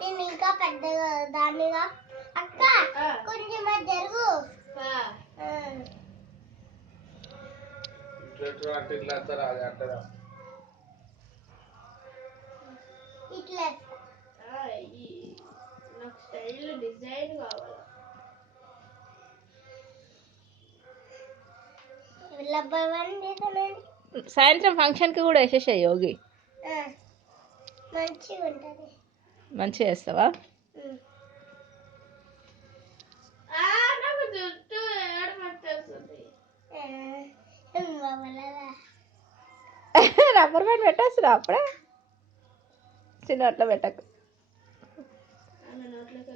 నేను ఇంకా పెద్దగా దానిగా అక్క కొంచెం జరుగు ఇట్లా నాకు స్టైల్ డిజైన్ కావాలి. సాయంత్రం ఫంక్షన్ కి కూడా వేసేసాయి యోగి. మంచిగా ఉంటుంది. మంచిగా వేస్తావా? నాకు జుట్టు ఏడమట్టేస్తుంది. రబ్బర్ బ్యాండ్ పెట్టేస్తున్నా అప్పుడే. చిన్న అట్లా పెట్టకు. నోట్లోకి